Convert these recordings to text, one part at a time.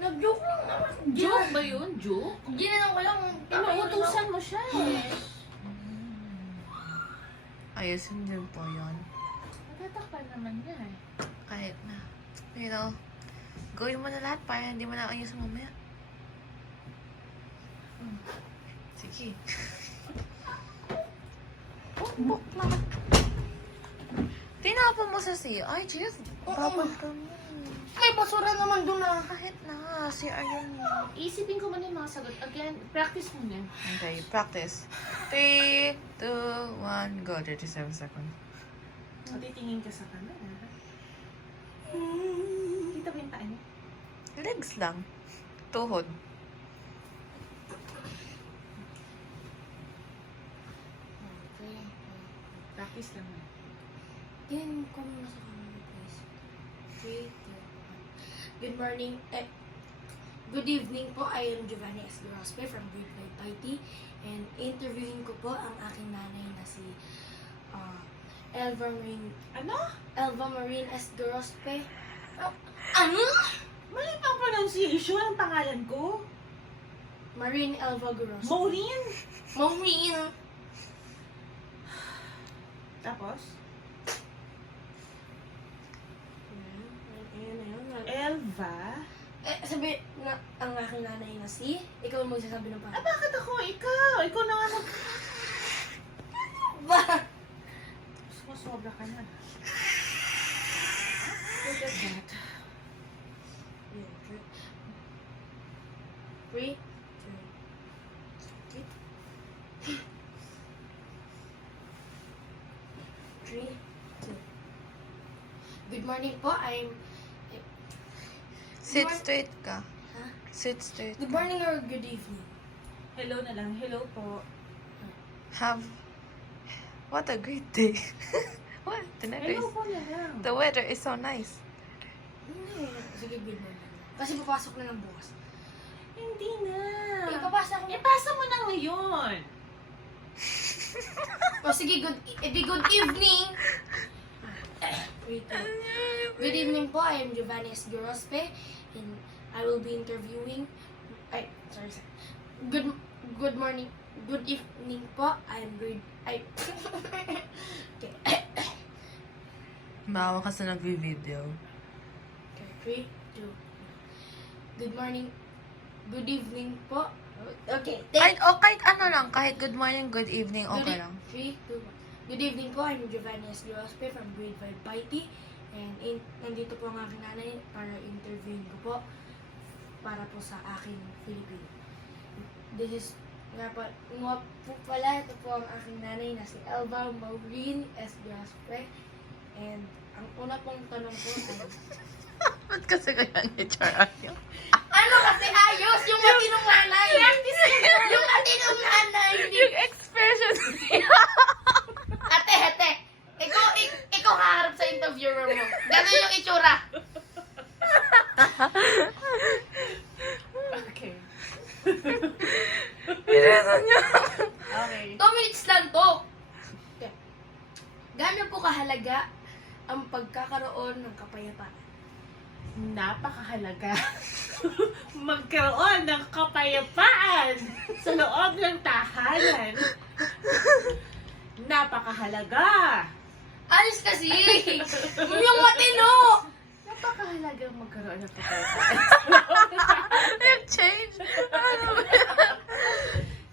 Nag-joke lang naman. Joke ba yun? Joke? Ginanong ko lang. Inuutusan mo siya eh. Ayusin din po yun. Natatakpan naman niya eh. Kahit na. You know, gawin mo na lahat para hindi mo na ayusin mamaya. Sige. Buk naman. Tinapon mo sa CR, Jeff. Tapon ka mo. May basura naman doon na. Kahit na, CR yan. Isipin ko muna yung mga sagot. Again, practice muna. Okay, practice. 3, 2, 1, go. 37 seconds. Titingin ka sa camera. Kita ba yung paa niya? Legs lang. Tuhod. Practice lang na. Yan, ko muna sa camera, please. 3, 2, 1. Good morning. Good evening po. I am Giovanni S. Grospe from Grade 5 IT. And interviewing ko po ang aking nanay na si Elva Marine. Ano? Elva Marine S. Grospe. Ano? Mali pa ang pronunciation ng pangalan ko. Marine Elva Grospe. Maureen. Marine. Tapos? Ayan. Elva. Sabi na ang aking nanay na si, ikaw ang magsasabi ng Ah, pangalan. bakit ako? Ikaw. Ikaw na nga Ba? Sumasobra ka na. Look at that. 3, 2, 3, 2. Good morning po, Sit straight ka. Ha? Sit straight. Good morning or good evening. Hello na lang. Hello po. What a great day. What? The weather Hello is, po na lang. the weather is so nice. Hindi. Sige, good morning. Kasi papasok na ng bukas. Hindi na. Ipapasa ko na. Ipasa mo na ngayon. O sige, good evening. 3, 2. Good evening po, I am Giovanni S. Grospe. And I will be interviewing... sorry. Good morning. Good evening po. I am okay. Maawa ka sa nag-video. Okay, 3, 2. Good morning. Good evening po. Okay. Kahit ano lang. Kahit good morning, good evening, okay lang. 3, 2, 1. Good evening po. I'm Giovanni S. Grospe from Grade 5 IT. And nandito po ang aking nanay para interviewin ko po para po sa aking Filipino. This is nga po pala, ito po ang aking nanay na si Elva Maureen S. Grospe. And ang una pong tanong po ay Ba't kasi kaya ang HRR yun? ano kasi ayos yung matinong nanay? Yung matinong nanay. Yung expression Ate. Ikaw kaharap sa interviewer mo. Gano'n yung itsura. Okay. Pinesa niya. Okay. 2 minutes lang to. Okay. Gaano po kahalaga ang pagkakaroon ng kapayapaan? Napakahalaga magkaroon ng kapayapaan sa loob ng tahanan. Napakahalaga. Alis kasi! Yung matino! Napakahalaga magkaroon ng kapayapaan. Change.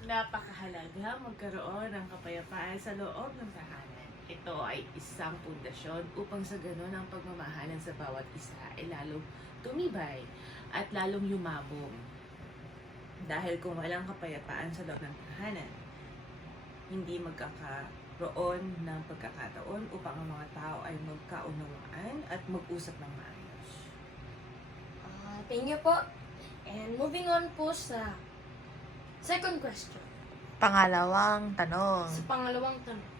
Napakahalaga magkaroon ng kapayapaan sa loob ng tahanan. Ito ay isang pundasyon upang sa ganon ang pagmamahalan sa bawat isa ay lalong tumibay at lalong yumabong. Dahil kung walang kapayapaan sa loob ng tahanan, hindi magkakaroon ng pagkakataon upang ang mga tao ay magkaunawaan at mag-usap ng maayos. Thank you po. And moving on po sa second question. Pangalawang tanong. Sa pangalawang tanong.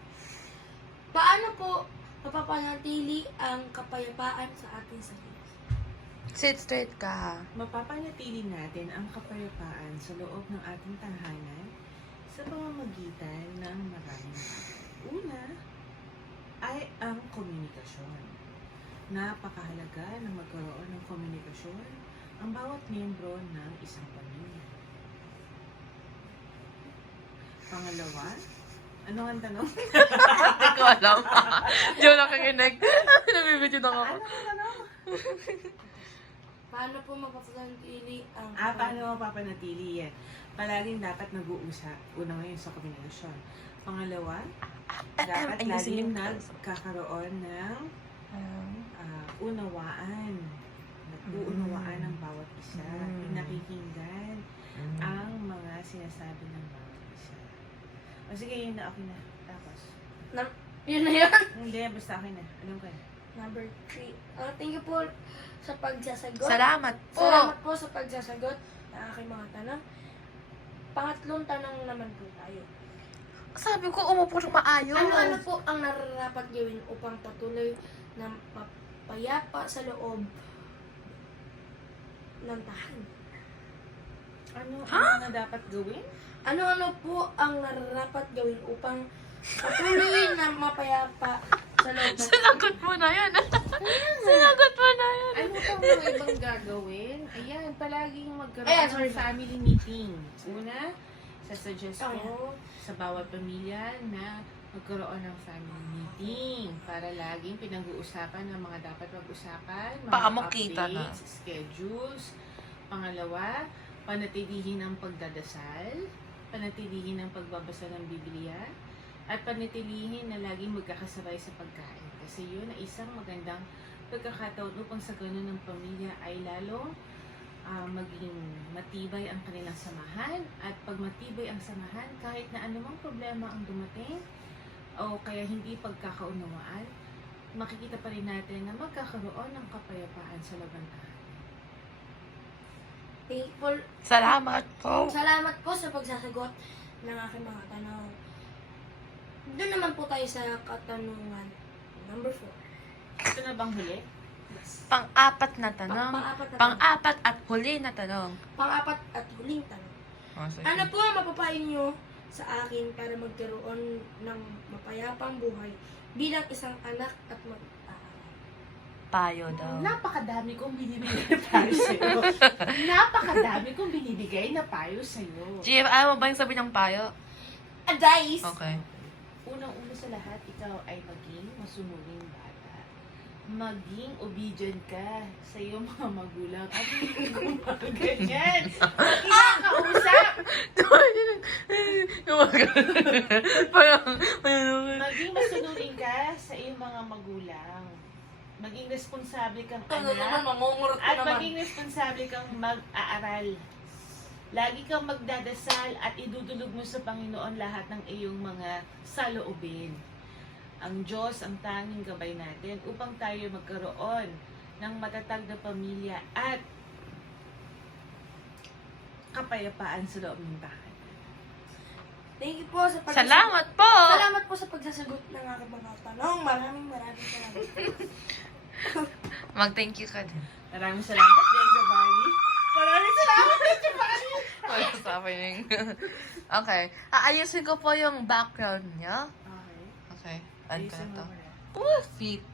Paano po mapapanatili ang kapayapaan sa ating sarili? Sit straight ka ha. Mapapanatili natin ang kapayapaan sa loob ng ating tahanan sa pamamagitan ng maraming bagay. Una ay ang komunikasyon. Napakahalaga na magkaroon ng komunikasyon ang bawat miyembro ng isang pamilya? Pangalawa, ano ang tanong? Hindi ko alam. Hindi ko nakikinig. Nabibidyo na ako. Ano ang tanong? Paano po mapapanatili ang... Paano mapapanatili yan? Palaging dapat nag-uusap. Una ngayon sa kombinasyon. Pangalawa, dapat ayusin laging yung nagkakaroon ng unawaan. Nag-uunawaan ng bawat isa. Pinakikinggan ang mga sinasabi ng bawat isa. O sige, yun na, okay na. Tapos. Yun na yun. Hindi, basta okay na. Alam ko na. Number 3. Thank you po sa pagsasagot. Salamat po. Salamat po sa pagsasagot ng aking mga tanong. Pangatlong tanong naman po tayo. Sabi ko, umupo ng maayos. Ano-ano po ang nararapat gawin upang patuloy na mapayapa sa loob ng tahanan? Ano na dapat gawin? Ano-ano po ang nararapat gawin upang patuloy na mapayapa sa loob ng tahanan? Sinagot mo na yan. Sinagot mo na yan. Ano pang mga ibang gagawin? Ayan, palaging magkaroon Ayan, ng sorry. family meeting. Una, sasuggest ko Oo. sa bawat pamilya na magkaroon ng family meeting para laging pinag-uusapan ng mga dapat pag-usapan, mga Baka makita na. updates, schedules. Pangalawa, panatilihin ang pagdadasal, panatilihin ang pagbabasa ng Biblia, at panatilihin na laging magkakasabay sa pagkain. Kasi yun ay isang magandang pagkakataon upang sa ganun ng pamilya ay lalong maging matibay ang kanilang samahan. At pag matibay ang samahan, kahit na anumang problema ang dumating o kaya hindi pagkakaunawaan, makikita pa rin natin na magkakaroon ng kapayapaan sa loob ng tahanan. Thankful. Salamat po. Salamat po sa pagsasagot ng aking mga tanong. Doon naman po tayo sa katanungan. Number 4. Ito na bang huli? Pang-apat na tanong. Pang-apat na tanong. Pang-apat at huli na tanong. Pang-apat at huling tanong. Ano po ang mapapayo nyo sa akin para magkaroon ng mapayapang buhay bilang isang anak at mag-aaral? Payo daw. Napakadami kong binibigay na payo sa'yo. Napakadami kong binibigay na payo sa'yo. GF, ayaw mo ba yung sabi ng payo? Advice! Okay. Unang-una sa lahat, ikaw ay maging masunuring bata. Maging obedient ka sa iyong mga magulang. At hindi ko ganyan. Kinakausap! Maging masunuring ka sa iyong mga magulang. Maging responsable kang anak. mamungurot At maging responsable kang mag-aaral. Lagi kang magdadasal at idudulog mo sa Panginoon lahat ng iyong mga saloobin. Ang Diyos ang tanging gabay natin upang tayo magkaroon ng matatag na pamilya at kapayapaan sa loob ng tahanan. Thank you po sa pagsasagot. Salamat po! Salamat po sa pagsasagot ng aking mga tanong. Maraming salamat. Mag-thank you ka din. Maraming salamat din, Giovanni. Maraming salamat din, Giovanni. What's happening? Okay. Aayusin ko po yung background niya. Okay. Okay. Add ko na Ayusin mo to. muna. Oh, feet.